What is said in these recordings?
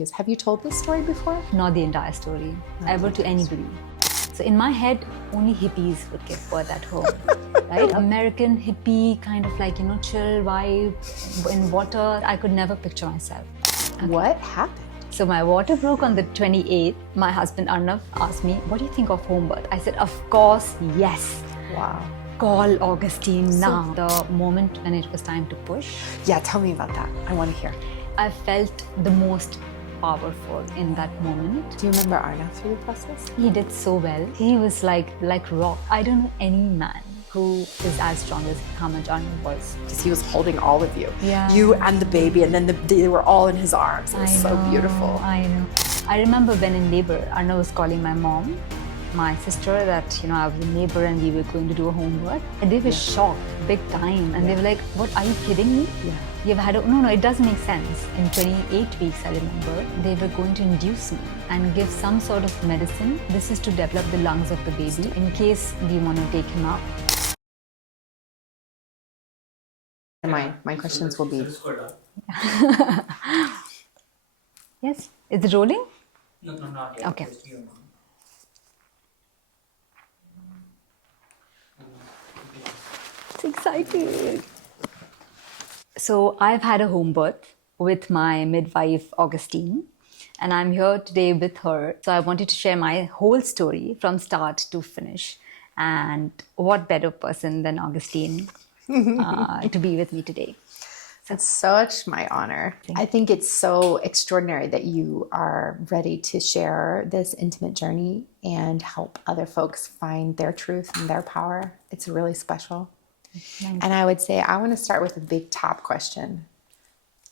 you is, have you told this story before? Not the entire story, ever to anybody. So in my head, only hippies would give birth at home, right? American hippie kind of like, chill vibe in water. I could never picture myself. Okay. What happened? So my water broke on the 28th. My husband Arnav asked me, what do you think of home birth? I said, of course, yes. Wow. Call Augustine now. The moment when it was time to push. Yeah, tell me about that. I want to hear. I felt the most powerful in that moment. Do you remember Arnav through the process? He did so well. He was like rock. I don't know any man who is as strong as how much Arnav was. Because he was holding all of you. Yeah. You and the baby, and then they were all in his arms. It was so beautiful. I know. I remember when in labor, Arnav was calling my mom, my sister, that I was in labor and we were going to do a home birth. And they were shocked big time. And they were like, what, are you kidding me? Yeah. You've had no, it doesn't make sense. In 28 weeks, I remember, they were going to induce me and give some sort of medicine. This is to develop the lungs of the baby in case we want to take him up. My questions will be... Yes? Is it rolling? No, not yet. Okay. It's exciting. So I've had a home birth with my midwife, Augustine, and I'm here today with her. So I wanted to share my whole story from start to finish. And what better person than Augustine to be with me today. It's such my honor. I think it's so extraordinary that you are ready to share this intimate journey and help other folks find their truth and their power. It's really special. And I would say I want to start with a big top question.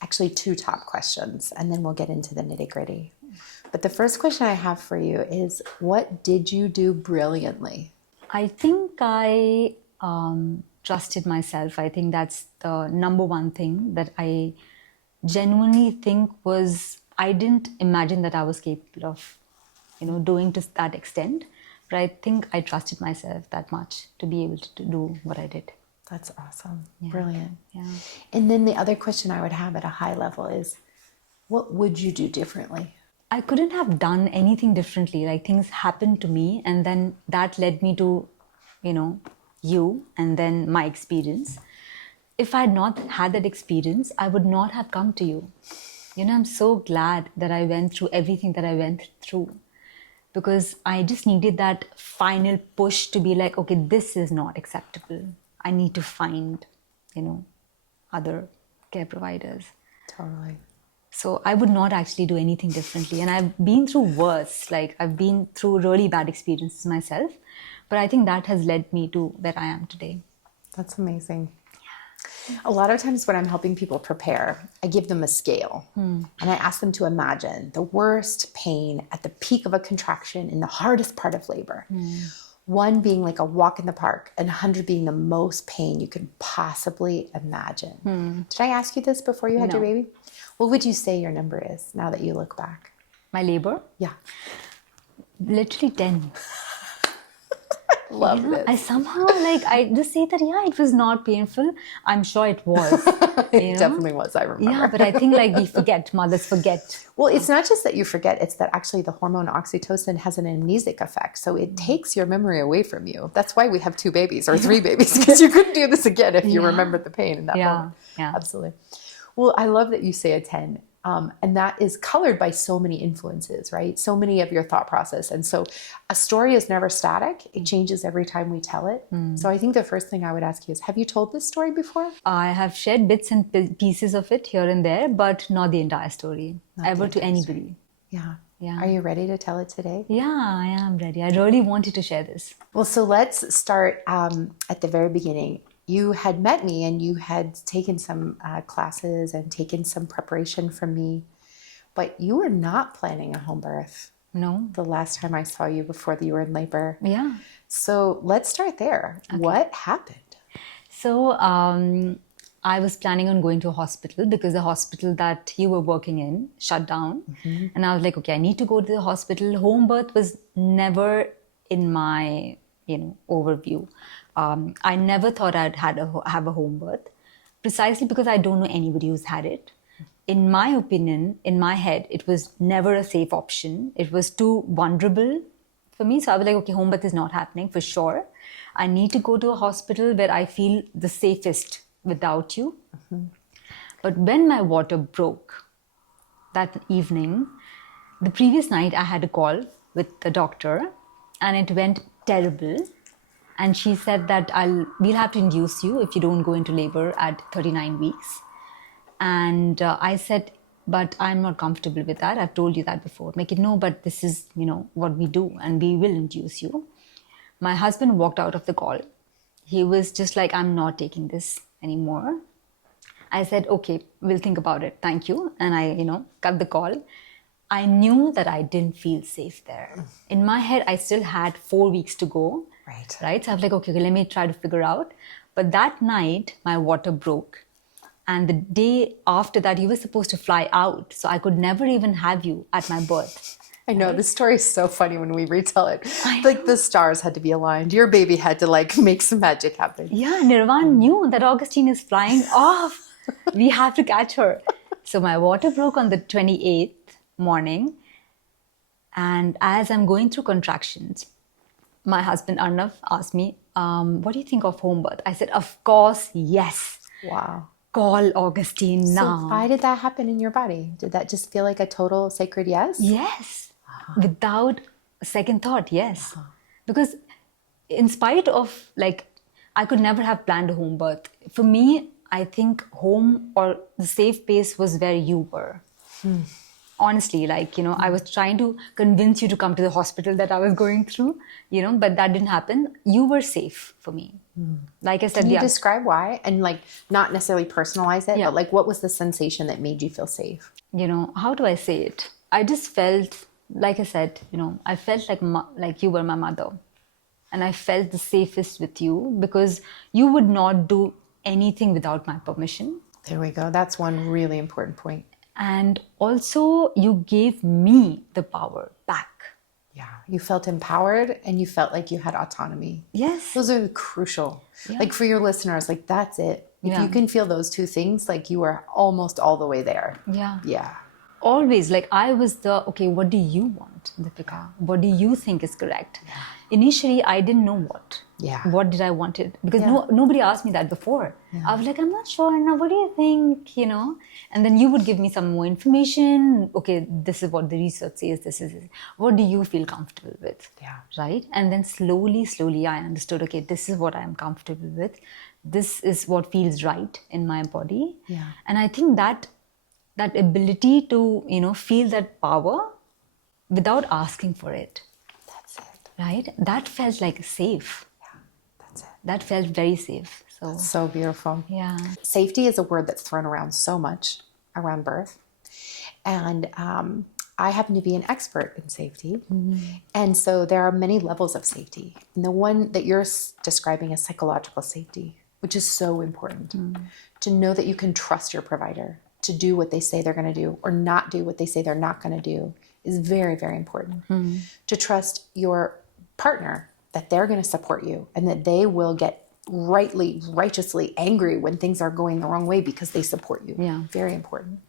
Actually, two top questions, and then we'll get into the nitty-gritty. But the first question I have for you is, what did you do brilliantly? I think I trusted myself. I think that's the number one thing that I genuinely think was, I didn't imagine that I was capable of, doing to that extent. But I think I trusted myself that much to be able to do what I did. That's awesome. Yeah. Brilliant. Yeah. And then the other question I would have at a high level is, what would you do differently? I couldn't have done anything differently. Like, things happened to me, and then that led me to, you, and then my experience. If I had not had that experience, I would not have come to you. I'm so glad that I went through everything that I went through, because I just needed that final push to be like, okay, this is not acceptable. I need to find, other care providers. Totally. So I would not actually do anything differently. And I've been through worse, like I've been through really bad experiences myself. But I think that has led me to where I am today. That's amazing. A lot of times when I'm helping people prepare, I give them a scale and I ask them to imagine the worst pain at the peak of a contraction in the hardest part of labor. 1 being like a walk in the park and 100 being the most pain you could possibly imagine. Did I ask you this before you had your baby? What would you say your number is now that you look back? My labor? Yeah. Literally 10. Love this. I somehow I just say that, it was not painful. I'm sure it was. It definitely was, I remember. Yeah, but I think we forget, mothers forget. Well, it's not just that you forget, it's that actually the hormone oxytocin has an amnesic effect. So it takes your memory away from you. That's why we have 2 babies or 3 babies, because you couldn't do this again if you remember the pain in that moment. Yeah. Absolutely. Well, I love that you say a 10. And that is colored by so many influences, right? So many of your thought process. And so a story is never static. It changes every time we tell it. So I think the first thing I would ask you is, have you told this story before? I have shared bits and pieces of it here and there, but not the entire story, ever to anybody. Yeah. Yeah. Are you ready to tell it today? Yeah, I am ready. I really wanted to share this. Well, so let's start at the very beginning. You had met me and you had taken some classes and taken some preparation from me, but you were not planning a home birth. No. The last time I saw you before you were in labor. Yeah. So let's start there. Okay. What happened? So I was planning on going to a hospital because the hospital that you were working in shut down. And I was like, okay, I need to go to the hospital. Home birth was never in my, overview. I never thought I'd have a home birth, precisely because I don't know anybody who's had it. in my opinion, in my head, it was never a safe option. It was too vulnerable for me. So I was like, okay, home birth is not happening for sure. I need to go to a hospital where I feel the safest without you. But when my water broke that evening, the previous night I had a call with the doctor and it went terrible. And she said that we'll have to induce you if you don't go into labor at 39 weeks. And I said, but I'm not comfortable with that. I've told you that before. Make it, no, but this is, what we do and we will induce you. My husband walked out of the call. He was just like, I'm not taking this anymore. I said, okay, we'll think about it. Thank you. And I, cut the call. I knew that I didn't feel safe there. In my head, I still had 4 weeks to go. Right. So I was like, okay, let me try to figure out. But that night, my water broke. And the day after that, you were supposed to fly out. So I could never even have you at my birth. I know, this story is so funny when we retell it. Like the stars had to be aligned. Your baby had to make some magic happen. Yeah, Nirvan knew that Augustine is flying off. We have to catch her. So my water broke on the 28th morning. And as I'm going through contractions, my husband Arnav asked me, what do you think of home birth? I said, of course, yes. Wow. Call Augustine now. So why did that happen in your body? Did that just feel like a total sacred yes? Yes. Without a second thought, yes. Because in spite of, I could never have planned a home birth. For me, I think home or the safe place was where you were. Honestly, I was trying to convince you to come to the hospital that I was going through, but that didn't happen. You were safe for me. Like I said, Can you describe why? And not necessarily personalize it, but what was the sensation that made you feel safe? How do I say it? I just felt, like I said, I felt like you were my mother. And I felt the safest with you because you would not do anything without my permission. There we go. That's one really important point. And also you gave me the power back. Yeah, you felt empowered and you felt like you had autonomy. Yes. Those are crucial. Yeah. For your listeners, that's it. If you can feel those two things, you are almost all the way there. Yeah. Yeah. Always, I was okay, what do you want, Deepika? What do you think is correct? Yeah. Initially, I didn't know what. Yeah. What did I want it? Because nobody asked me that before. Yeah. I was like, I'm not sure. Now, what do you think? And then you would give me some more information. Okay, this is what the research says. This is what do you feel comfortable with? Yeah. Right. And then slowly, I understood. Okay, this is what I'm comfortable with. This is what feels right in my body. Yeah. And I think that ability to feel that power without asking for it. That's it. Right. That felt safe. That's it. That felt very safe. That's so beautiful. Yeah. Safety is a word that's thrown around so much around birth. And I happen to be an expert in safety. Mm-hmm. And so there are many levels of safety. And the one that you're describing is psychological safety, which is so important. To know that you can trust your provider to do what they say they're going to do or not do what they say they're not going to do is very, very important. To trust your partner that they're going to support you and that they will get righteously angry when things are going the wrong way because they support you. Yeah. Very important.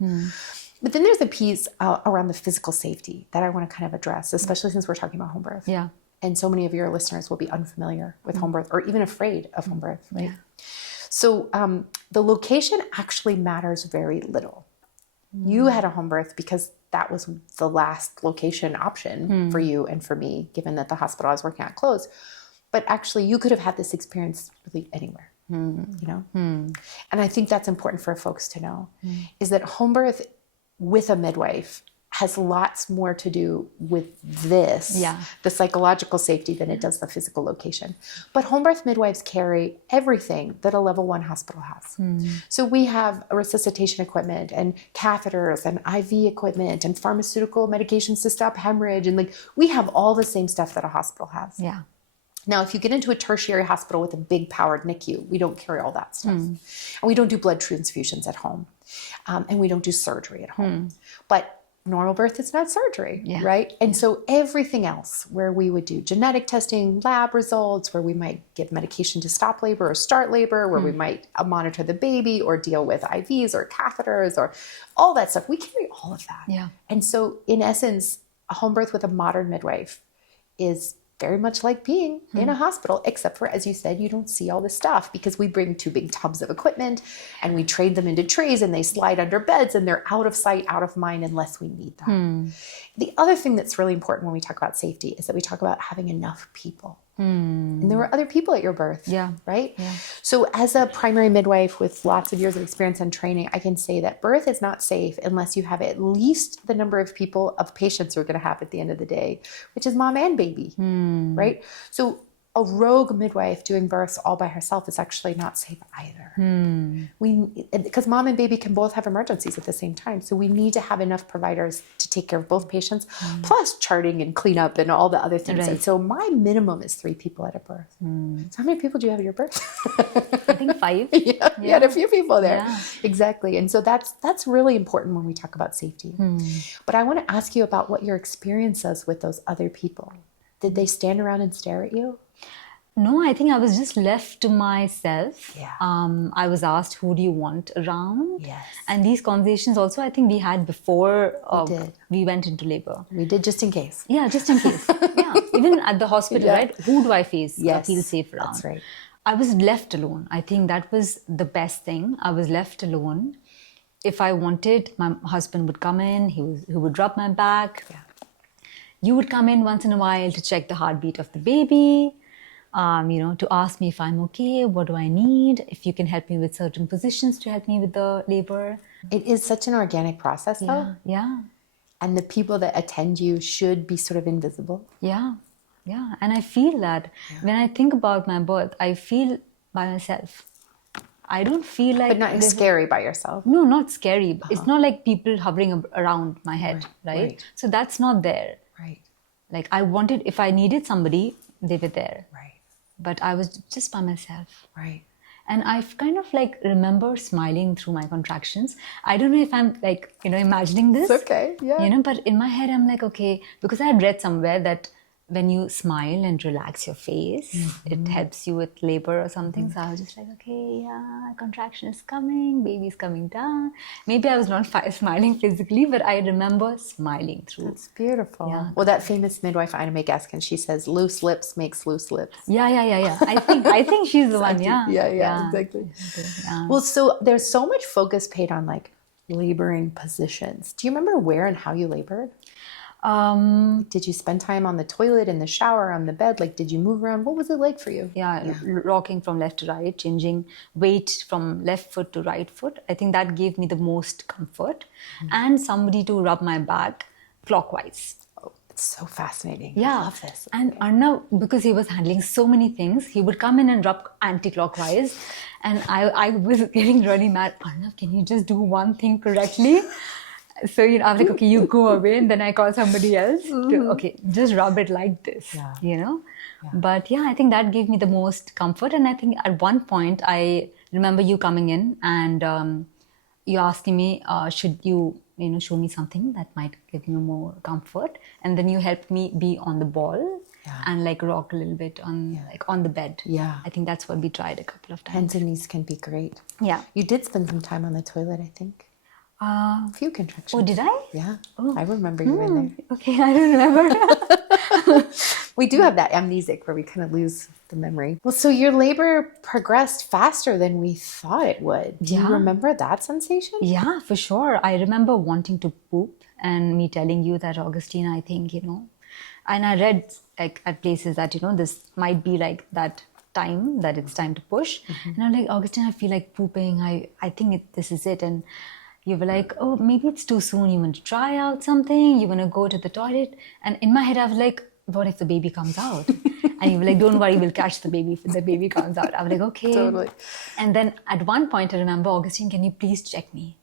But then there's a piece around the physical safety that I want to kind of address, especially since we're talking about home birth. Yeah. And so many of your listeners will be unfamiliar with home birth or even afraid of home birth, right? Yeah. So the location actually matters very little. You had a home birth because that was the last location option for you and for me, given that the hospital I was working at closed. But actually, you could have had this experience really anywhere, And I think that's important for folks to know, is that home birth with a midwife has lots more to do with this, the psychological safety, than it does the physical location. But home birth midwives carry everything that a level 1 hospital has. So we have resuscitation equipment and catheters and IV equipment and pharmaceutical medications to stop hemorrhage. And we have all the same stuff that a hospital has. Yeah. Now, if you get into a tertiary hospital with a big powered NICU, we don't carry all that stuff. And we don't do blood transfusions at home. And we don't do surgery at home. But normal birth is not surgery, Yeah. right? And so everything else where we would do genetic testing, lab results, where we might give medication to stop labor or start labor, where we might monitor the baby or deal with IVs or catheters or all that stuff, we carry all of that. Yeah. And so in essence, a home birth with a modern midwife is very much like being in a hospital, except for, as you said, you don't see all this stuff because we bring 2 big tubs of equipment and we trade them into trays and they slide under beds and they're out of sight, out of mind unless we need them. The other thing that's really important when we talk about safety is that we talk about having enough people. And there were other people at your birth, Yeah. right? Yeah. So as a primary midwife with lots of years of experience and training, I can say that birth is not safe unless you have at least the number of people, of patients you're going to have at the end of the day, which is mom and baby, right? So a rogue midwife doing births all by herself is actually not safe either. Because mom and baby can both have emergencies at the same time. So we need to have enough providers to take care of both patients, plus charting and cleanup and all the other things. Right. And so my minimum is 3 people at a birth. So how many people do you have at your birth? I think 5. Yeah, you had a few people there. Yeah. Exactly. And so that's really important when we talk about safety. But I want to ask you about what your experience is with those other people. Did they stand around and stare at you? No, I think I was just left to myself. Yeah. I was asked, who do you want around? Yes. And these conversations also, I think we had before did. we went into labor. We did, just in case. Yeah, just in case. Yeah. Even at the hospital, Yeah. right? Who do I face? Yes, Feel safe around. that's right. I was left alone. I think that was the best thing. I was left alone. If I wanted, my husband would come in. He would rub my back. Yeah. You would come in once in a while to check the heartbeat of the baby. To ask me if I'm okay, what do I need, if you can help me with certain positions to help me with the labor. It is such an organic process, though. Yeah. And the people that attend you should be sort of invisible. Yeah. And I feel that when I think about my birth, I feel by myself. I don't feel like... But not scary by yourself. No, not scary. It's not like people hovering around my head, right? So that's not there. Right. Like I wanted, if I needed somebody, they were there. Right. But I was just by myself. Right. And I kind of like remember smiling through my contractions. I don't know if I'm like, imagining this. It's okay. Yeah. But in my head, I'm like, okay, because I had read somewhere that when you smile and relax your face, it helps you with labor or something. So I was just like, okay, yeah, contraction is coming, baby's coming down. Maybe I was not smiling physically, but I remember smiling through. That's beautiful. Yeah. Well, that famous midwife, Ina May Gaskin, she says, loose lips makes loose lips. Yeah. I think she's the one, yeah. Yeah, exactly. Yeah. Well, so there's so much focus paid on like laboring positions. Do you remember where and how you labored? Did you spend time on the toilet, in the shower, on the bed? Like, did you move around? What was it like for you? Yeah, rocking from left to right, changing weight from left foot to right foot. I think that gave me the most comfort. And somebody to rub my back clockwise. Oh, it's so fascinating. Yeah. I love this. And Arnav, because he was handling so many things, he would come in and rub anti-clockwise. And I was getting really mad. Arnav, can you just do one thing correctly? So, I was like, okay, you go away. And then I call somebody else to, okay, just rub it like this, Yeah. But yeah, I think that gave me the most comfort. And I think at one point, I remember you coming in and you asking me, should you, show me something that might give me more comfort. And then you helped me be on the ball and like rock a little bit on on the bed. Yeah. I think that's what we tried a couple of times. Hands and knees can be great. Yeah. You did spend some time on the toilet, I think. A few contractions. Oh, did I? Yeah. Oh. I remember you in there. Okay, I don't remember. We do have that amnesic where we kind of lose the memory. Well, so your labor progressed faster than we thought it would. Do you remember that sensation? Yeah, for sure. I remember wanting to poop and me telling you that, Augustine, I think, and I read like at places that, this might be like that time that it's time to push. And I'm like, Augustine, I feel like pooping. I think this is it. And you were like, oh, maybe it's too soon. You want to try out something? You want to go to the toilet? And in my head, I was like, what if the baby comes out? And you were like, don't worry, we'll catch the baby if the baby comes out. I was like, okay. Totally. And then at one point, I remember, Augustine, can you please check me?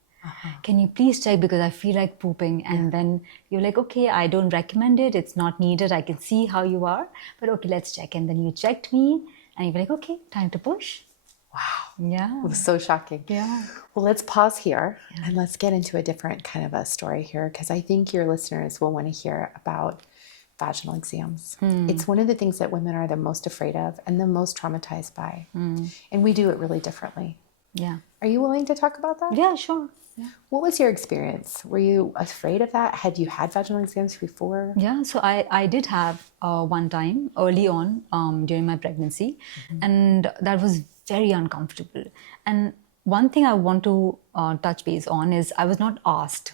Can you please check because I feel like pooping? And then you're like, okay, I don't recommend it. It's not needed. I can see how you are. But okay, let's check. And then you checked me and you were like, okay, time to push. Yeah. It was so shocking. Yeah. Well, let's pause here and let's get into a different kind of a story here, because I think your listeners will want to hear about vaginal exams. It's one of the things that women are the most afraid of and the most traumatized by. And we do it really differently. Yeah. Are you willing to talk about that? Yeah, sure. Yeah. What was your experience? Were you afraid of that? Had you had vaginal exams before? Yeah, so I did have one time early on during my pregnancy, and that was very uncomfortable. And one thing I want to touch base on is I was not asked.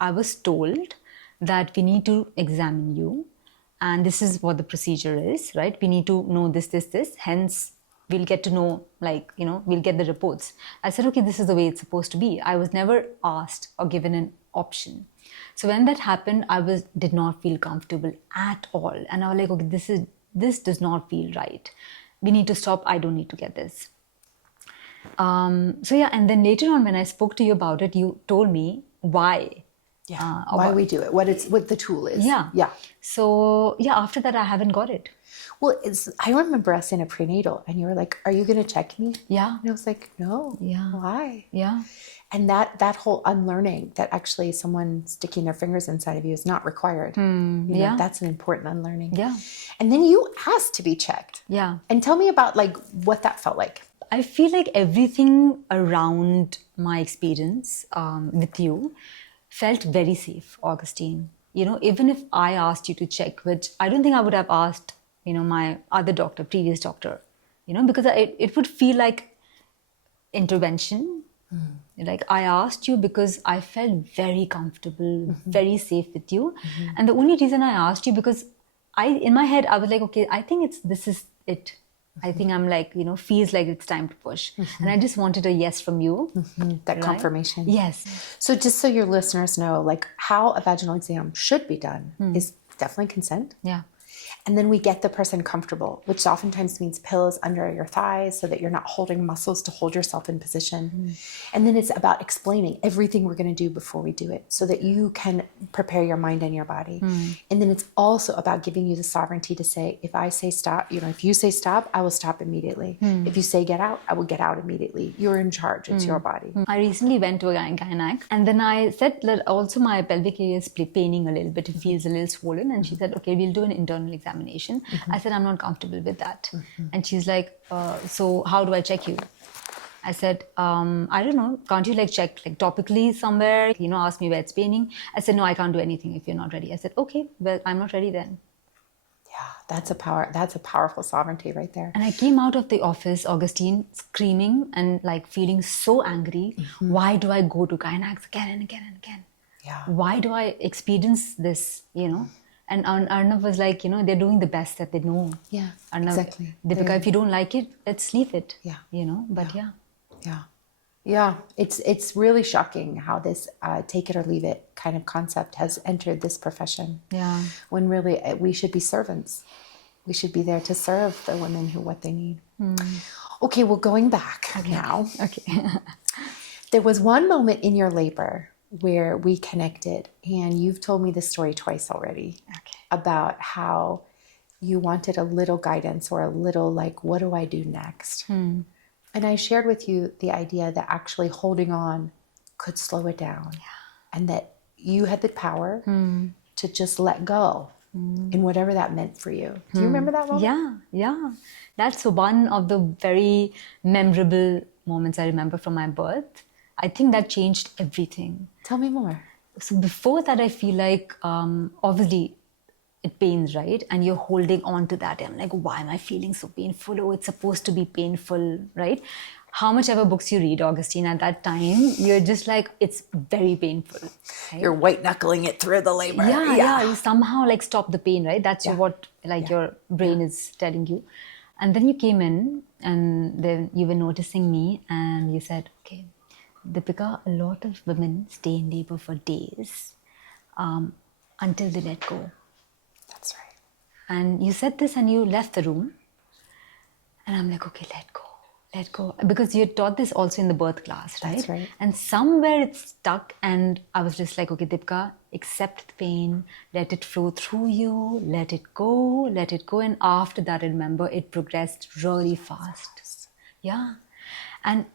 I was told that we need to examine you, and this is what the procedure is, right? We need to know this, this, this. Hence, we'll get to know, like, we'll get the reports. I said, okay, this is the way it's supposed to be. I was never asked or given an option. So when that happened, did not feel comfortable at all. And I was like, okay, this does not feel right. We need to stop. I don't need to get this. So yeah, and then later on when I spoke to you about it, you told me why. Yeah, why we do it, what the tool is. Yeah. Yeah. So yeah, after that, I haven't got it. Well, I remember us in a prenatal and you were like, are you going to check me? Yeah. And I was like, no. Yeah. Why? Yeah. And that whole unlearning that actually someone sticking their fingers inside of you is not required. Yeah. That's an important unlearning. Yeah. And then you asked to be checked. Yeah. And tell me about like what that felt like. I feel like everything around my experience with you felt very safe, Augustine. Even if I asked you to check, which I don't think I would have asked, my other doctor, previous doctor, because it would feel like intervention. Like I asked you because I felt very comfortable, very safe with you. And the only reason I asked you because in my head, I was like, okay, I think this is it. I think I'm like, feels like it's time to push. And I just wanted a yes from you. That right? confirmation. Yes. So just so your listeners know, like how a vaginal exam should be done is definitely consent. Yeah. And then we get the person comfortable, which oftentimes means pillows under your thighs so that you're not holding muscles to hold yourself in position. And then it's about explaining everything we're going to do before we do it so that you can prepare your mind and your body. And then it's also about giving you the sovereignty to say, if I say stop, if you say stop, I will stop immediately. If you say get out, I will get out immediately. You're in charge. It's your body. I recently went to a gynec and then I said that also my pelvic area is paining a little bit. It feels a little swollen. And she said, okay, we'll do an internal examination. I said, I'm not comfortable with that. And she's like, so how do I check you? I said, I don't know. Can't you check topically somewhere? Ask me where it's paining. I said, no, I can't do anything if you're not ready. I said, okay, well, I'm not ready then. Yeah, that's a powerful sovereignty right there. And I came out of the office, Augustine, screaming and feeling so angry. Why do I go to gynecs again and again and again? Yeah. Why do I experience this, And Arnav was like, they're doing the best that they know. Yeah, Arnav, exactly. Deepika, if you don't like it, let's leave it. Yeah. But yeah. Yeah, it's really shocking how this take it or leave it kind of concept has entered this profession. Yeah. When really we should be servants. We should be there to serve the women what they need. Okay, well, going back now. Okay. There was one moment in your labor where we connected, and you've told me this story twice already about how you wanted a little guidance or a little what do I do next? And I shared with you the idea that actually holding on could slow it down and that you had the power to just let go in whatever that meant for you. Do you remember that moment? Yeah. That's one of the very memorable moments I remember from my birth. I think that changed everything. Tell me more. So before that, I feel like obviously it pains, right? And you're holding on to that. I'm like, why am I feeling so painful? Oh, it's supposed to be painful, right? How much ever books you read, Augustine, at that time, you're just like, it's very painful. Right? You're white knuckling it through the labor. Yeah. You somehow stop the pain, right? That's what your brain is telling you. And then you came in and then you were noticing me and you said, okay, Deepika, a lot of women stay in labor for days until they let go. That's right. And you said this and you left the room. And I'm like, okay, let go. Because you had taught this also in the birth class, right? That's right. And somewhere it stuck and I was just like, okay, Deepika, accept the pain, let it flow through you, let it go. And after that, I remember it progressed really fast. Yeah. And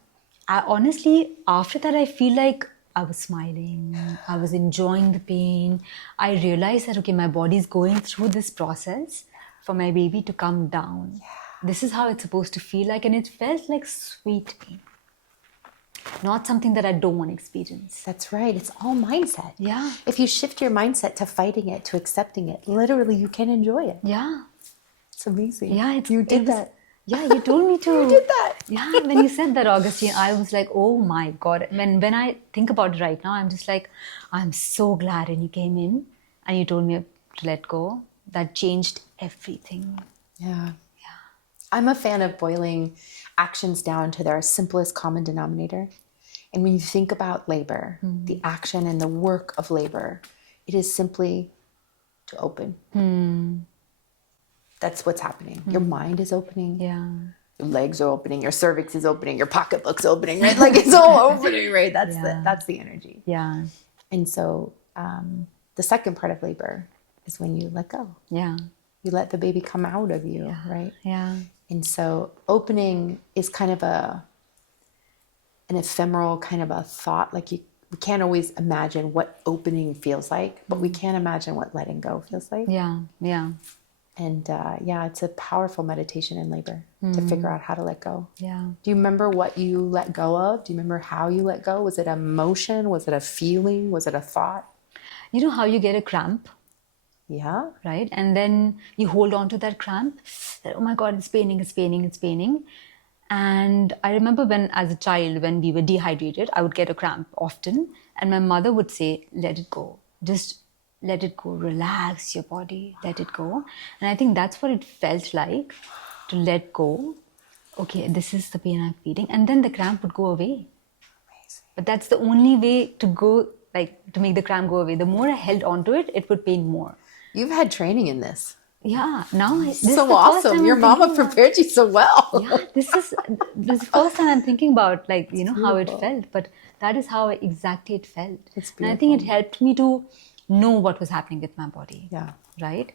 honestly, after that, I feel like I was smiling, I was enjoying the pain. I realized that, okay, my body is going through this process for my baby to come down. This is how it's supposed to feel like, and it felt like sweet pain. Not something that I don't want to experience. That's right. It's all mindset. Yeah. If you shift your mindset to fighting it, to accepting it, literally you can enjoy it. Yeah. It's amazing. Yeah, you did that. Yeah, you told me to. You did that. Yeah, when you said that, Augustine, I was like, oh my God. When I think about it right now, I'm just like, I'm so glad when you came in and you told me to let go. That changed everything. Yeah. I'm a fan of boiling actions down to their simplest common denominator. And when you think about labor, the action and the work of labor, it is simply to open. That's what's happening. Your mind is opening. Yeah. Your legs are opening. Your cervix is opening. Your pocketbook's opening, right? Like it's all opening, right? That's the energy. Yeah. And so the second part of labor is when you let go. Yeah. You let the baby come out of you, right? Yeah. And so opening is kind of an ephemeral kind of a thought. Like we can't always imagine what opening feels like, but we can imagine what letting go feels like. Yeah. Yeah. And it's a powerful meditation in labor to figure out how to let go. Yeah. Do you remember what you let go of? Do you remember how you let go? Was it an emotion? Was it a feeling? Was it a thought? You know how you get a cramp? Yeah. Right? And then you hold on to that cramp. Oh my God, it's paining, it's paining, it's paining. And I remember as a child, when we were dehydrated, I would get a cramp often. And my mother would say, let it go. Just let it go. Relax your body. Let it go. And I think that's what it felt like, to let go. Okay, this is the pain I'm feeling. And then the cramp would go away. Amazing. But that's the only way to go, like to make the cramp go away. The more I held onto it, it would pain more. You've had training in this. Yeah, now this So is the first awesome. time Your I'm mama thinking about- prepared you so well. Yeah, this is the first time I'm thinking about how it beautiful. felt, but that is how exactly it felt. It's And I think it beautiful. helped me to know what was happening with my body. Yeah. Right?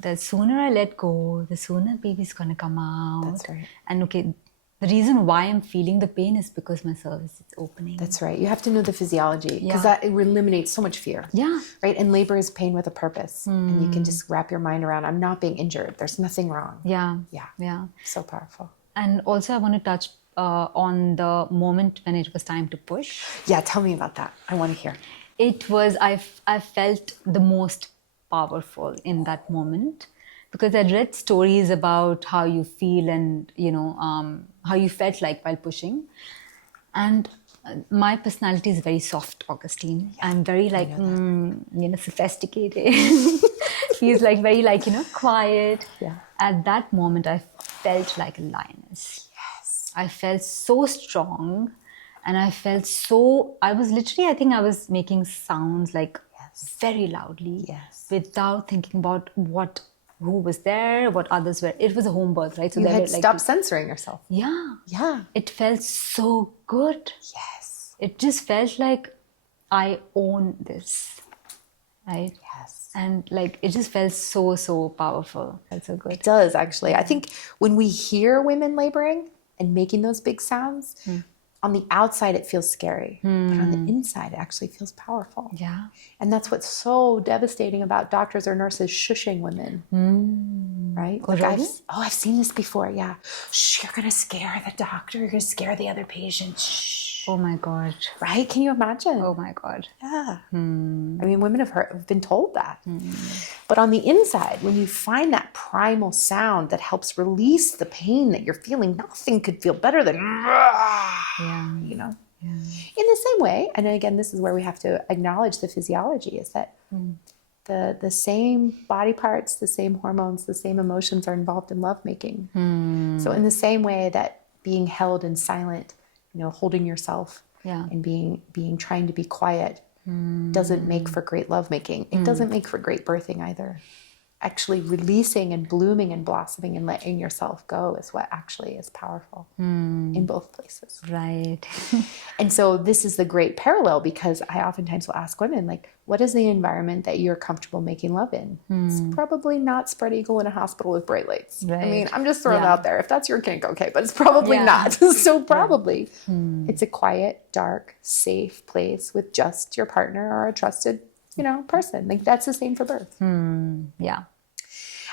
The sooner I let go, the sooner baby's gonna come out. That's right. And okay, the reason why I'm feeling the pain is because my cervix is opening. That's right. You have to know the physiology because Yeah. that eliminates so much fear. Yeah. Right. And labor is pain with a purpose. And you can just wrap your mind around, I'm not being injured. There's nothing wrong. Yeah. Yeah. Yeah. So powerful. And also I want to touch on the moment when it was time to push. Yeah. Tell me about that. I want to hear. It was, I felt the most powerful in that moment, because I'd read stories about how you feel and, how you felt like while pushing. And my personality is very soft, Augustine. I'm very sophisticated. He's like very quiet. Yeah. At that moment, I felt like a lioness. Yes. I felt so strong. And I felt I was making sounds like very loudly. Yes. Without thinking about who was there, what others were. It was a home birth, right? So You there had were, stopped censoring yourself. Yeah. Yeah. It felt so good. Yes. It just felt like I own this, right? Yes. And it just felt so powerful. Felt so good. It does, actually. I think when we hear women laboring and making those big sounds, on the outside it feels scary, but on the inside it actually feels powerful. Yeah. And that's what's so devastating about doctors or nurses shushing women, right? Oh, really? I've seen this before. Yeah, shh, you're gonna scare the doctor. You're gonna scare the other patient. Shh. Oh my God. Right? Can you imagine? Oh my God. Yeah. I mean, women have been told that. But on the inside, when you find that primal sound that helps release the pain that you're feeling, nothing could feel better than, you know? Yeah. In the same way, and again, this is where we have to acknowledge the physiology, is that the same body parts, the same hormones, the same emotions are involved in lovemaking. So in the same way that being held in silent, holding yourself and being trying to be quiet doesn't make for great lovemaking. It doesn't make for great birthing either. actually releasing and blooming and blossoming and letting yourself go is what actually is powerful in both places. Right. And so this is the great parallel, because I oftentimes will ask women, like, what is the environment that you're comfortable making love in? It's probably not spread eagle in a hospital with bright lights. Right. I mean, I'm just throwing it out there. If that's your kink, okay, but it's probably not. So probably it's a quiet, dark, safe place with just your partner or a trusted, person. Like, that's the same for birth. Yeah.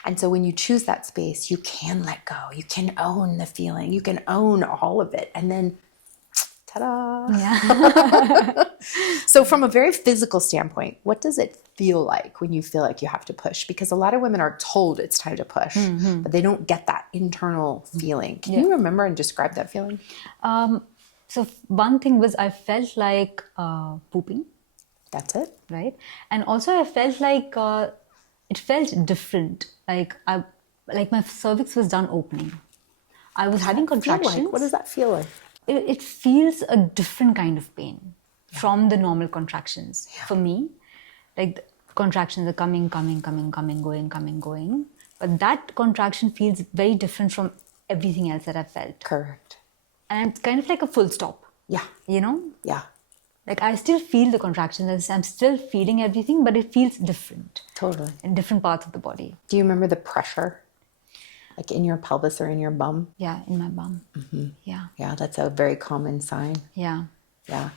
And so when you choose that space, you can let go. You can own the feeling. You can own all of it. And then, ta-da. Yeah. So from a very physical standpoint, what does it feel like when you feel like you have to push? Because a lot of women are told it's time to push, but they don't get that internal feeling. Can you remember and describe that feeling? So one thing was I felt like pooping. That's it. Right. And also I felt like it felt different. Like my cervix was done opening. I was having contractions. What does that feel like? It feels a different kind of pain from the normal contractions. For me, like the contractions are coming, going. But that contraction feels very different from everything else that I've felt. Correct. And it's kind of like a full stop. Yeah. Yeah. Like I still feel the contractions. I'm still feeling everything, but it feels different. Totally. In different parts of the body. Do you remember the pressure? Like in your pelvis or in your bum? Yeah, in my bum. Yeah. Yeah, that's a very common sign. Yeah. Yeah.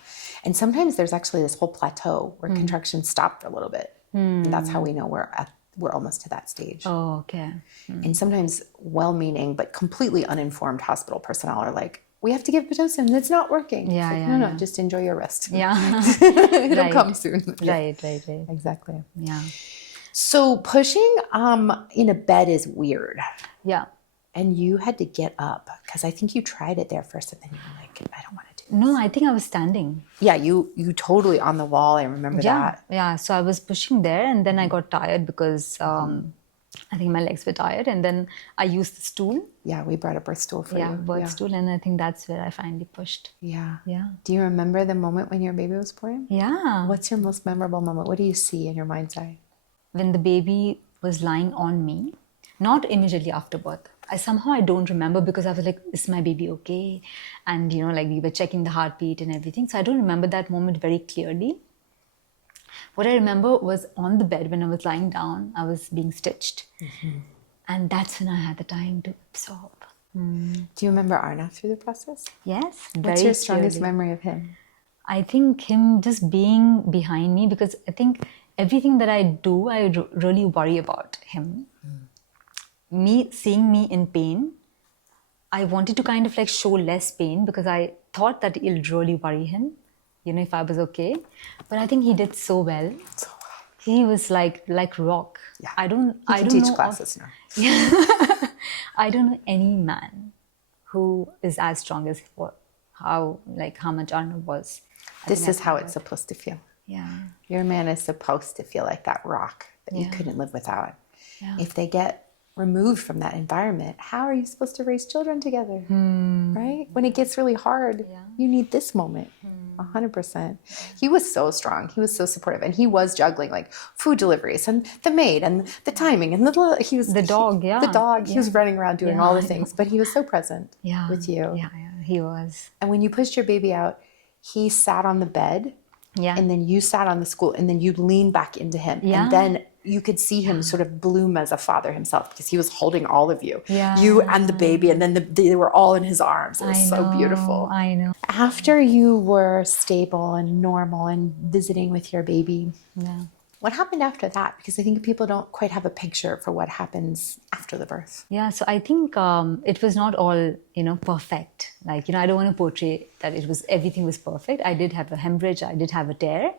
And sometimes there's actually this whole plateau where contractions stop for a little bit. And that's how we know we're almost to that stage. Oh, okay. And sometimes well-meaning but completely uninformed hospital personnel are like, we have to give Pitocin. It's not working. Yeah, like, yeah, no, yeah. just enjoy your rest. Yeah. It'll come soon. Right. Exactly. Yeah. So pushing in a bed is weird. Yeah. And you had to get up, because I think you tried it there first and then you were like, I don't want to do this. No, I think I was standing. Yeah, you totally on the wall. I remember that. Yeah. So I was pushing there and then I got tired because I think my legs were tired, and then I used the stool. Yeah, we brought a birth stool for you. Birth stool, and I think that's where I finally pushed. Yeah. Yeah. Do you remember the moment when your baby was born? Yeah. What's your most memorable moment? What do you see in your mind's eye? When the baby was lying on me, not immediately after birth. I don't remember, because I was like, is my baby okay? And like we were checking the heartbeat and everything. So I don't remember that moment very clearly. What I remember was on the bed when I was lying down, I was being stitched. And that's when I had the time to absorb. Do you remember Arnav through the process? Yes. What's your strongest memory of him? I think him just being behind me, because I think everything that I do, I really worry about him. Seeing me in pain, I wanted to kind of like show less pain, because I thought that it'll really worry him, if I was okay. But I think he did so well. He was like rock. Yeah. I don't teach know classes now. I don't know any man who is as strong as how much Arnav was. This is how it's supposed to feel. Yeah. Your man is supposed to feel like that rock that you couldn't live without. Yeah. If they get removed from that environment, how are you supposed to raise children together? Right? When it gets really hard, you need this moment. 100%. He was so strong. He was so supportive. And he was juggling like food deliveries and the maid and the timing and the dog. He was running around doing all the things, but he was so present with you. Yeah, he was. And when you pushed your baby out, he sat on the bed. Yeah. And then you sat on the stool, and then you leaned back into him. Yeah. And then you could see him sort of bloom as a father himself, because he was holding all of you. Yeah. You and the baby, and then they were all in his arms. It was so beautiful. I know. After you were stable and normal and visiting with your baby, what happened after that? Because I think people don't quite have a picture for what happens after the birth. Yeah, so I think it was not all, perfect. Like, I don't want to portray that everything was perfect. I did have a hemorrhage, I did have a tear.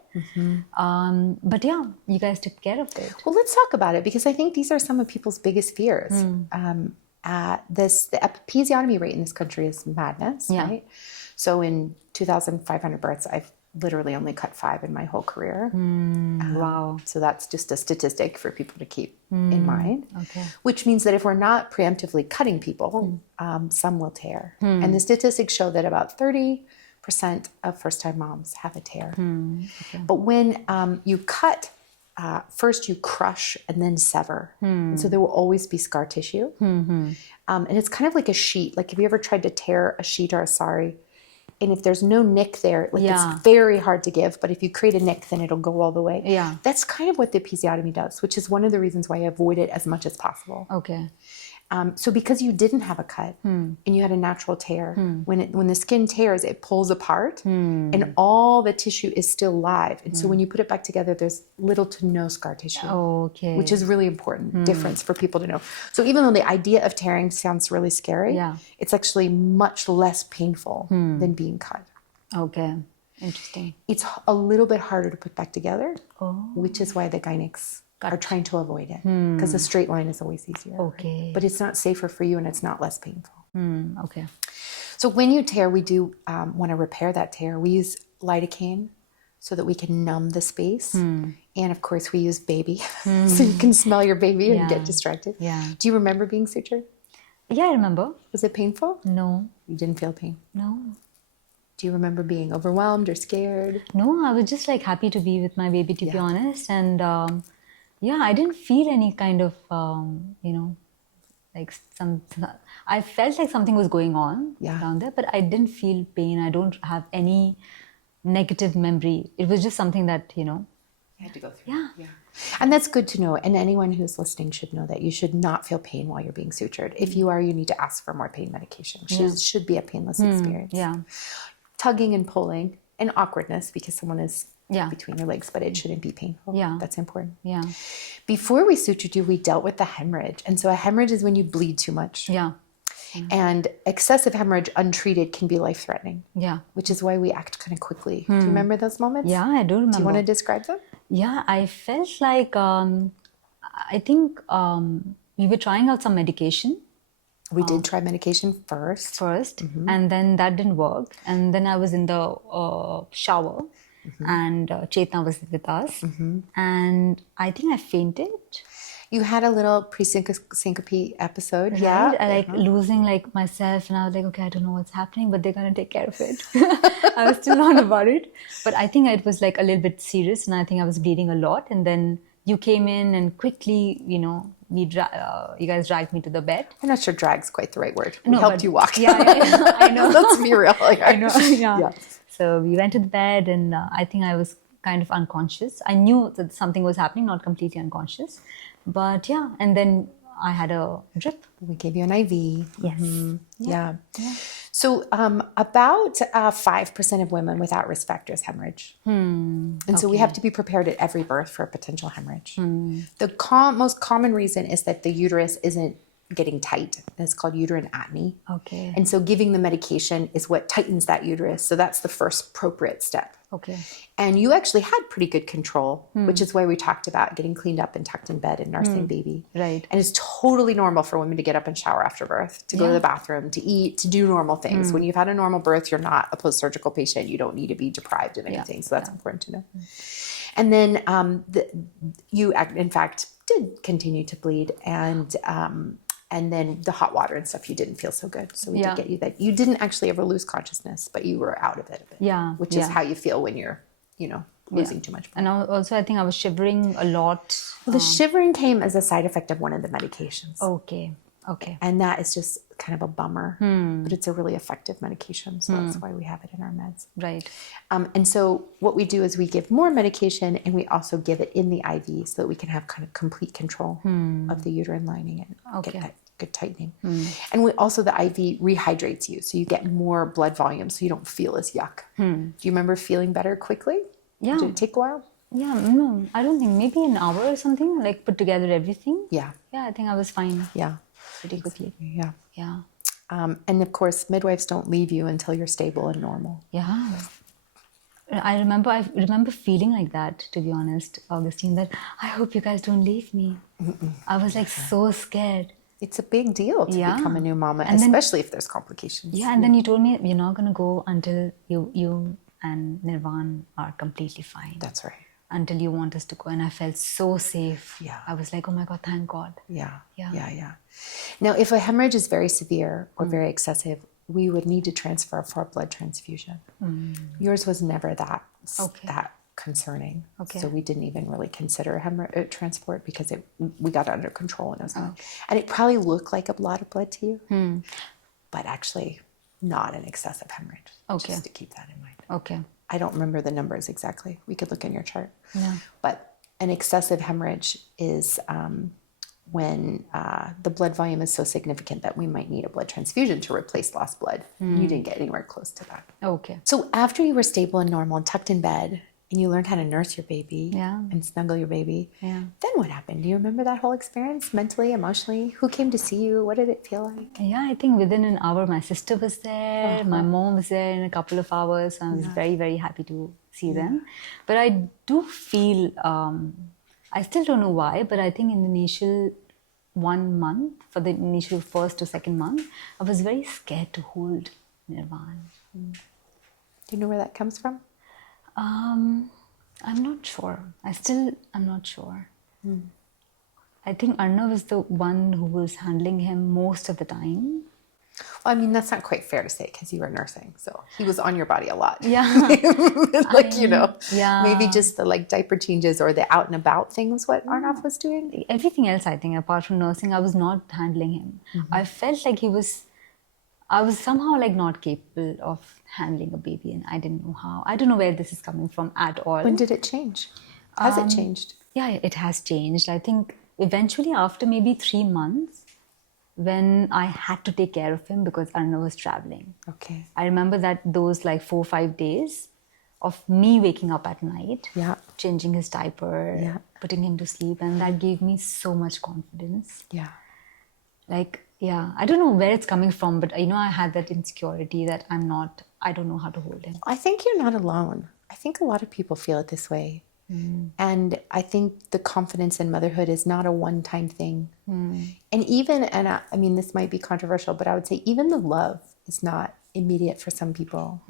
But yeah, you guys took care of it. Well, let's talk about it, because I think these are some of people's biggest fears. The episiotomy rate in this country is madness, right? So in 2,500 births, I've literally only cut 5 in my whole career. Wow. So that's just a statistic for people to keep in mind. Okay. Which means that if we're not preemptively cutting people, some will tear. And the statistics show that about 30% of first-time moms have a tear. Okay. But when you cut first you crush and then sever. And so there will always be scar tissue. And it's kind of like a sheet. Like, have you ever tried to tear a sheet or a sari? And if there's no nick there, like it's very hard to give. But if you create a nick, then it'll go all the way. Yeah. That's kind of what the episiotomy does, which is one of the reasons why I avoid it as much as possible. Okay. So because you didn't have a cut and you had a natural tear, when the skin tears, it pulls apart and all the tissue is still live. And so when you put it back together, there's little to no scar tissue, Okay. which is really important difference for people to know. So even though the idea of tearing sounds really scary, it's actually much less painful than being cut. Okay. Interesting. It's a little bit harder to put back together, which is why the gynecs are trying to avoid it, because the straight line is always easier. Okay. But it's not safer for you and it's not less painful. Okay. So when you tear, we do want to repair that tear. We use lidocaine so that we can numb the space. And of course we use baby so you can smell your baby and get distracted. Yeah. Do you remember being sutured? Yeah, I remember. Was it painful? No. You didn't feel pain? No. Do you remember being overwhelmed or scared? No, I was just like happy to be with my baby, to be honest. And I didn't feel any kind of, like I felt like something was going on down there, but I didn't feel pain. I don't have any negative memory. It was just something that, You had to go through. Yeah. And that's good to know. And anyone who's listening should know that you should not feel pain while you're being sutured. If you are, you need to ask for more pain medication. It should be a painless experience. Yeah. Tugging and pulling and awkwardness because someone is between your legs, but it shouldn't be painful. Yeah. That's important. Yeah. Before we sutured you, we dealt with the hemorrhage. And so a hemorrhage is when you bleed too much. Yeah. And excessive hemorrhage untreated can be life-threatening. Yeah. Which is why we act kind of quickly. Do you remember those moments? Yeah, I do remember. Do you want to describe them? Yeah, I felt like, I think we were trying out some medication. We did try medication first. And then that didn't work. And then I was in the shower and Chetna was with us. And I think I fainted. You had a little pre-syncope episode. Right? Yeah. I like losing like myself, and I was like, okay, I don't know what's happening, but they're going to take care of it. I was still not about it. But I think it was like a little bit serious, and I think I was bleeding a lot. And then you came in and quickly, you guys dragged me to the bed. I'm not sure drag's quite the right word. We helped you walk. Yeah, I know. Let's be real. I know. Yeah. So we went to the bed, and I think I was kind of unconscious. I knew that something was happening, not completely unconscious. But yeah, and then I had a drip. We gave you an IV. Yes. Yeah. So about 5% of women with at-risk factors hemorrhage. And so we have to be prepared at every birth for a potential hemorrhage. The most common reason is that the uterus isn't getting tight. And it's called uterine atony. Okay. And so giving the medication is what tightens that uterus. So that's the first appropriate step. Okay. And you actually had pretty good control, which is why we talked about getting cleaned up and tucked in bed and nursing baby. Right. And it's totally normal for women to get up and shower after birth, to go to the bathroom, to eat, to do normal things. When you've had a normal birth, you're not a post-surgical patient. You don't need to be deprived of anything. So that's important to know. And then you, in fact, did continue to bleed. And then the hot water and stuff, you didn't feel so good. So we did get you that. You didn't actually ever lose consciousness, but you were out of it a bit. Yeah. Which is how you feel when you're, losing too much blood. And also, I think I was shivering a lot. Well, the shivering came as a side effect of one of the medications. Okay. And that is just kind of a bummer. But it's a really effective medication. So that's why we have it in our meds. Right. And so what we do is we give more medication and we also give it in the IV so that we can have kind of complete control of the uterine lining and get that good tightening. And we also, the IV rehydrates you. So you get more blood volume so you don't feel as yuck. Do you remember feeling better quickly? Yeah. Did it take a while? Yeah, no, I don't think. Maybe an hour or something, like put together everything. Yeah. Yeah, I think I was fine. Yeah. Pretty quickly. Yeah. Yeah. And of course, midwives don't leave you until you're stable and normal. Yeah. I remember feeling like that, to be honest, Augustine, that I hope you guys don't leave me. I was like so scared. It's a big deal to become a new mama, and especially if there's complications. Yeah, and then you told me you're not going to go until you and Nirvan are completely fine. That's right. Until you want us to go. And I felt so safe. Yeah. I was like, oh my God, thank God. Yeah. Now, if a hemorrhage is very severe or very excessive, we would need to transfer for a blood transfusion. Yours was never that concerning. Okay. So we didn't even really consider transport because we got it under control and it was fine. And it probably looked like a lot of blood to you, but actually not an excessive hemorrhage. Okay. Just to keep that in mind. Okay. I don't remember the numbers exactly. We could look in your chart. Yeah. But an excessive hemorrhage is when the blood volume is so significant that we might need a blood transfusion to replace lost blood. You didn't get anywhere close to that. Okay. So after you were stable and normal and tucked in bed and you learned how to nurse your baby Yeah. and snuggle your baby, Yeah. then what happened? Do you remember that whole experience mentally, emotionally? Who came to see you? What did it feel like? Yeah, I think within an hour, my sister was there, my mom was there in a couple of hours. I was very, very happy to see them. But I do feel, I still don't know why, but I think in the initial 1 month, for the initial first or second month, I was very scared to hold Nirvan. Do you know where that comes from? I'm not sure. I'm not sure. I think Arnav is the one who was handling him most of the time. Well, I mean, that's not quite fair to say because you were nursing. So he was on your body a lot. Yeah. Maybe just the diaper changes or the out and about things, what Arnav was doing. Everything else, I think, apart from nursing, I was not handling him. I felt like I was somehow not capable of handling a baby, and I didn't know how. I don't know where this is coming from at all. When did it change? Has it changed? Yeah, it has changed. I think eventually after maybe 3 months, when I had to take care of him because Arnav was traveling. Okay. I remember that those 4 or 5 days of me waking up at night, changing his diaper, putting him to sleep, and that gave me so much confidence. Yeah. I don't know where it's coming from, but I had that insecurity that I don't know how to hold him. I think you're not alone. I think a lot of people feel it this way. And I think the confidence in motherhood is not a one-time thing. And I mean, this might be controversial, but I would say even the love is not immediate for some people.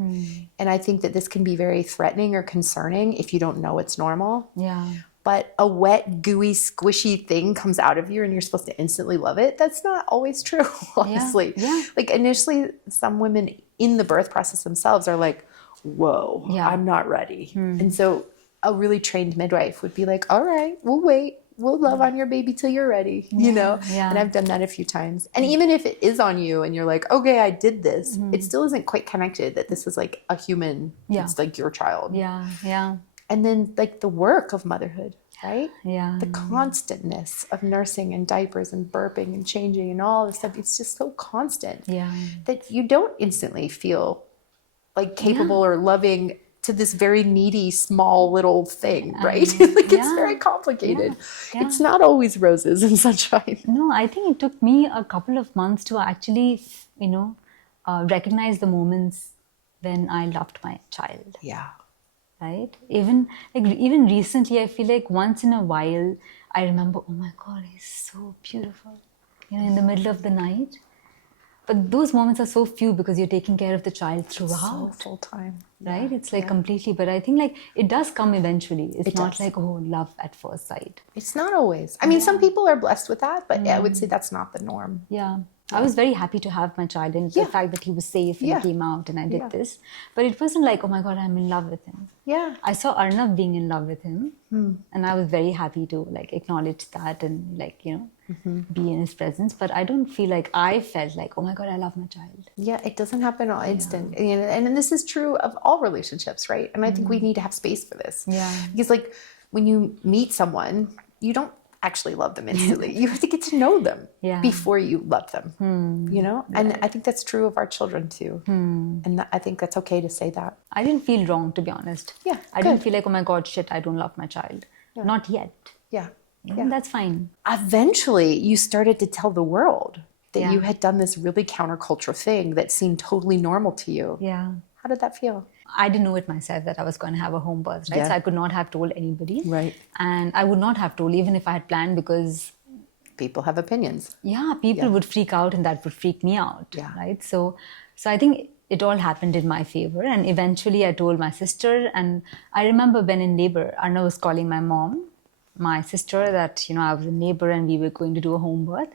And I think that this can be very threatening or concerning if you don't know it's normal. Yeah. But a wet, gooey, squishy thing comes out of you and you're supposed to instantly love it. That's not always true, honestly. Yeah. Initially, some women in the birth process themselves are like, whoa, I'm not ready. And so a really trained midwife would be like, all right, we'll wait. We'll love on your baby till you're ready, Yeah. And I've done that a few times. And even if it is on you and you're like, okay, I did this, it still isn't quite connected that this is a human. It's your child. Yeah. And then the work of motherhood, right? Yeah. The constantness of nursing and diapers and burping and changing and all this stuff. It's just so constant that you don't instantly feel capable or loving to this very needy, small little thing, right? It's very complicated. Yeah. It's not always roses and sunshine. No, I think it took me a couple of months to actually, recognize the moments when I loved my child. Yeah. Right? Even recently, I feel like once in a while, I remember, oh my God, he's so beautiful, in the middle of the night. But those moments are so few because you're taking care of the child throughout. So full time. Right? It's completely, but I think it does come eventually. It's not love at first sight. It's not always. I mean, some people are blessed with that, but I would say that's not the norm. Yeah. I was very happy to have my child and the fact that he was safe and he came out and I did this. But it wasn't oh my God, I'm in love with him. Yeah. I saw Arnav being in love with him and I was very happy to acknowledge that and be in his presence. But I don't feel I felt oh my God, I love my child. Yeah, it doesn't happen all instant. And this is true of all relationships, right? And I think we need to have space for this. Yeah. Because when you meet someone, you don't actually love them instantly. You have to get to know them before you love them, And I think that's true of our children too. And I think that's okay to say that. I didn't feel wrong, to be honest. Yeah, I didn't feel oh my God, shit, I don't love my child. Yeah. Not yet. Yeah. That's fine. Eventually, you started to tell the world that you had done this really countercultural thing that seemed totally normal to you. Yeah. How did that feel? I didn't know it myself that I was going to have a home birth, right? Yeah. So I could not have told anybody. Right. And I would not have told even if I had planned because... People have opinions. Yeah, people would freak out and that would freak me out, Yeah. right? So I think it all happened in my favor. And eventually I told my sister. And I remember when in labor, Arnav was calling my mom, my sister, that, I was in labor and we were going to do a home birth.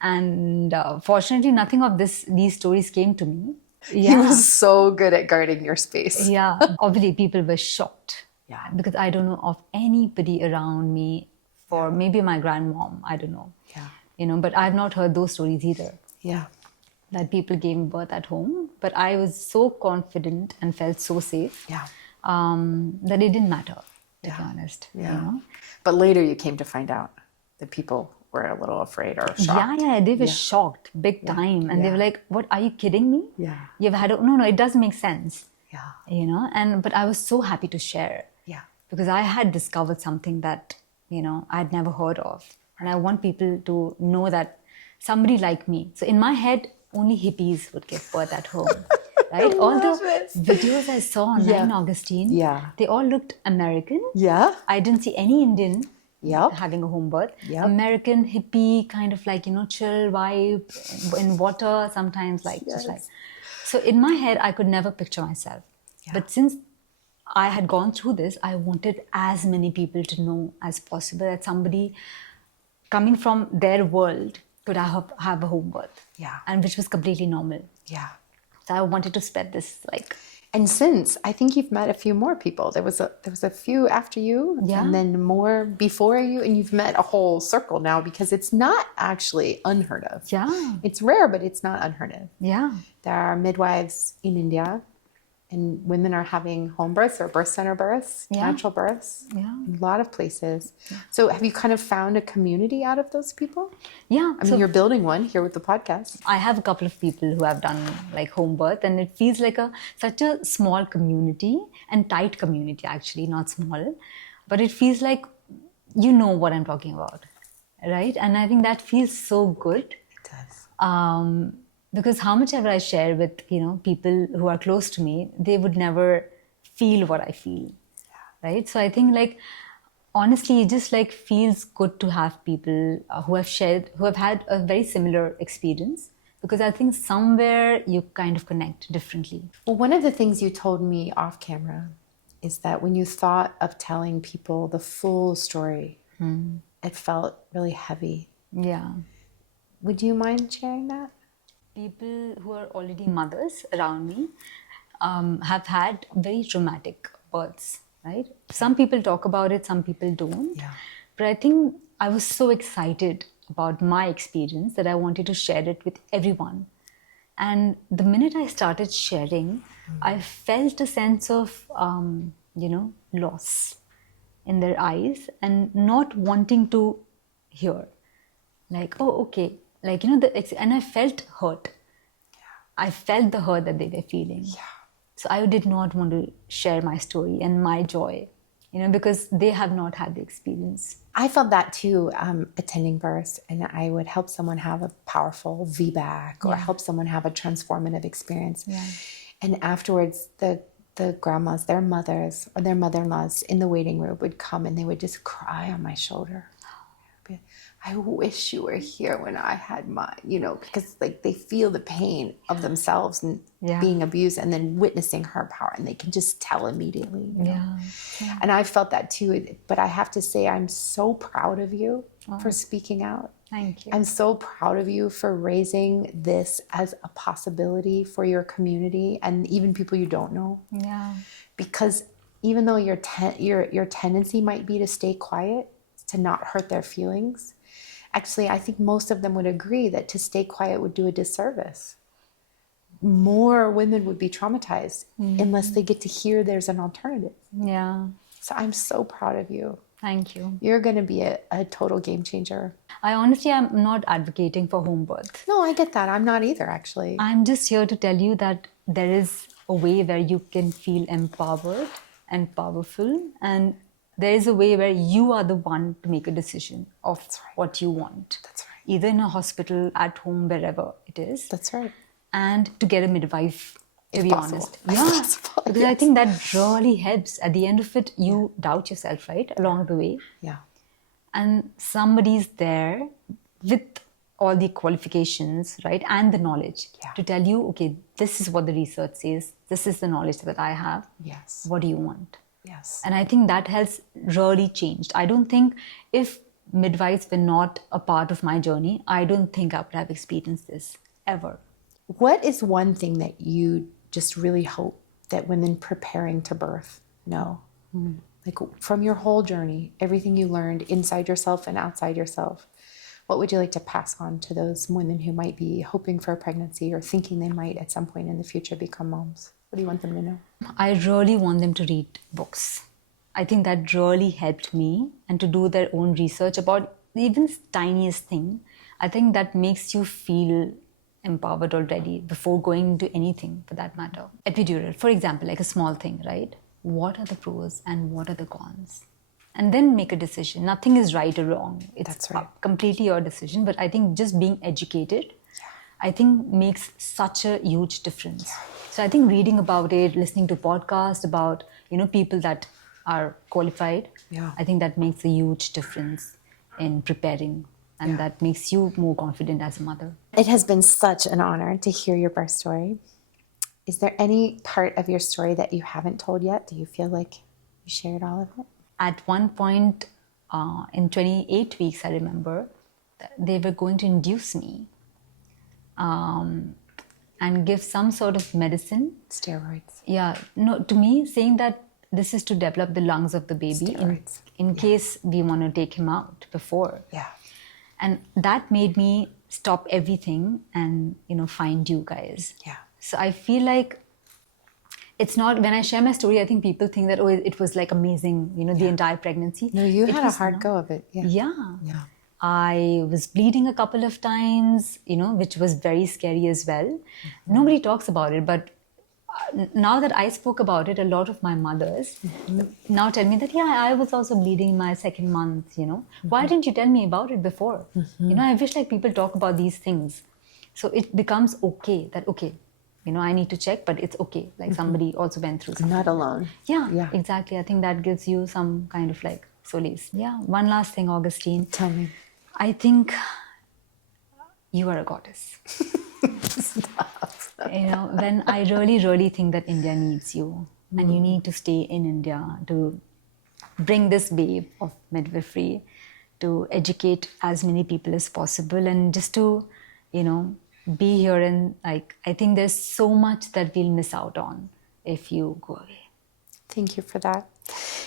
And fortunately, nothing of these stories came to me. Yeah. He was so good at guarding your space. Yeah. Obviously, people were shocked. Yeah. Because I don't know of anybody around me, for maybe my grandmom, I don't know. Yeah. But I've not heard those stories either, Yeah. that people gave birth at home. But I was so confident and felt so safe Yeah. that it didn't matter, to be Yeah. honest. Yeah. But later you came to find out that people were a little afraid or shocked. Yeah, they were shocked big time. And they were like, what, are you kidding me? Yeah. You've had no, it doesn't make sense. Yeah. But I was so happy to share. Yeah. Because I had discovered something that, I'd never heard of. And I want people to know that somebody like me. So in my head, only hippies would give birth at home, right? All the videos I saw online, Augustine, they all looked American. Yeah. I didn't see any Indian Yep. having a home birth. Yep. American, hippie, kind of like, chill vibe in water, sometimes just like. So in my head, I could never picture myself. Yeah. But since I had gone through this, I wanted as many people to know as possible that somebody coming from their world could have a home birth. Yeah. And which was completely normal. Yeah. So I wanted to spread this And since, I think you've met a few more people. There was a few after you, and then more before you, and you've met a whole circle now, because it's not actually unheard of. Yeah. It's rare, but it's not unheard of. Yeah. There are midwives in India, and women are having home births or birth center births, natural births, a lot of places. So have you kind of found a community out of those people? Yeah. I mean, you're building one here with the podcast. I have a couple of people who have done home birth, and it feels like such a small community, and tight community actually, not small, but it feels like you know what I'm talking about, right? And I think that feels so good. It does. Because how much ever I share with people who are close to me, they would never feel what I feel, right? So I think honestly, it just feels good to have people who have had a very similar experience, because I think somewhere you kind of connect differently. Well, one of the things you told me off camera is that when you thought of telling people the full story, it felt really heavy. Yeah. Would you mind sharing that? People who are already mothers around me have had very traumatic births, right? Some people talk about it, some people don't. Yeah. But I think I was so excited about my experience that I wanted to share it with everyone. And the minute I started sharing, I felt a sense of, loss in their eyes and not wanting to hear. Oh, okay. And I felt hurt. I felt the hurt that they were feeling. Yeah. So I did not want to share my story and my joy, because they have not had the experience. I felt that too, attending births, and I would help someone have a powerful VBAC or help someone have a transformative experience. Yeah. And afterwards, the grandmas, their mothers or their mother-in-laws in the waiting room would come and they would just cry on my shoulder. I wish you were here when I had mine, because they feel the pain of themselves and being abused, and then witnessing her power, and they can just tell immediately. Yeah. And I felt that too, but I have to say I'm so proud of you for speaking out. Thank you. I'm so proud of you for raising this as a possibility for your community and even people you don't know. Yeah. Because even though your tendency might be to stay quiet, to not hurt their feelings, actually, I think most of them would agree that to stay quiet would do a disservice. More women would be traumatized unless they get to hear there's an alternative. Yeah. So I'm so proud of you. Thank you. You're going to be a total game changer. I honestly am not advocating for home birth. No, I get that. I'm not either, actually. I'm just here to tell you that there is a way where you can feel empowered and powerful, and there is a way where you are the one to make a decision of what you want. That's right. Either in a hospital, at home, wherever it is. That's right. And to get a midwife, to be honest. Yeah, because I think that really helps. At the end of it, you doubt yourself, right? Along the way. Yeah. And somebody's there with all the qualifications, right? And the knowledge to tell you, okay, this is what the research says. This is the knowledge that I have. Yes. What do you want? Yes. And I think that has really changed. I don't think if midwives were not a part of my journey, I don't think I would have experienced this ever. What is one thing that you just really hope that women preparing to birth know? like from your whole journey, everything you learned inside yourself and outside yourself, what would you like to pass on to those women who might be hoping for a pregnancy or thinking they might at some point in the future become moms? What do you want them to know? I really want them to read books. I think that really helped me, and to do their own research about even the tiniest thing. I think that makes you feel empowered already before going into anything for that matter. Epidural, for example, like a small thing, right? What are the pros and what are the cons? And then make a decision. Nothing is right or wrong. It's That's right. completely your decision. But I think just being educated, I think makes such a huge difference. So I think reading about it, listening to podcasts about, people that are qualified, I think that makes a huge difference in preparing. And that makes you more confident as a mother. It has been such an honor to hear your birth story. Is there any part of your story that you haven't told yet? Do you feel like you shared all of it? At one point, in 28 weeks, I remember, they were going to induce me and give some sort of medicine. Steroids. Yeah, no, to me, saying that this is to develop the lungs of the baby in case we want to take him out before. Yeah. And that made me stop everything and, find you guys. Yeah. So I feel like it's not, when I share my story, I think people think that, it was like amazing, the entire pregnancy. No, you had a hard go of it. Yeah. Yeah. I was bleeding a couple of times, which was very scary as well. Mm-hmm. Nobody talks about it, but now that I spoke about it, a lot of my mothers now tell me that, I was also bleeding in my second month, Why didn't you tell me about it before? I wish like people talk about these things. So it becomes okay that, I need to check, but it's okay. Like somebody also went through something. Not alone. Yeah, exactly. I think that gives you some kind of like solace. Yeah. One last thing, Augustine. Tell me. I think you are a goddess. Stop. When I really, really think that India needs you and you need to stay in India to bring this wave of midwifery, to educate as many people as possible and just to, be here. And like, I think there's so much that we'll miss out on if you go away. Thank you for that.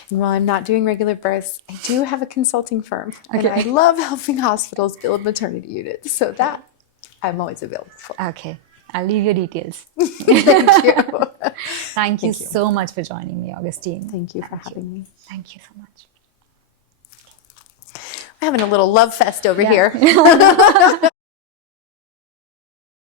And while I'm not doing regular births, I do have a consulting firm. And I love helping hospitals build maternity units. So that I'm always available for. Okay. I'll leave your details. Thank you. Thank you so much for joining me, Augustine. Thank you for having me. Thank you so much. We're having a little love fest over here.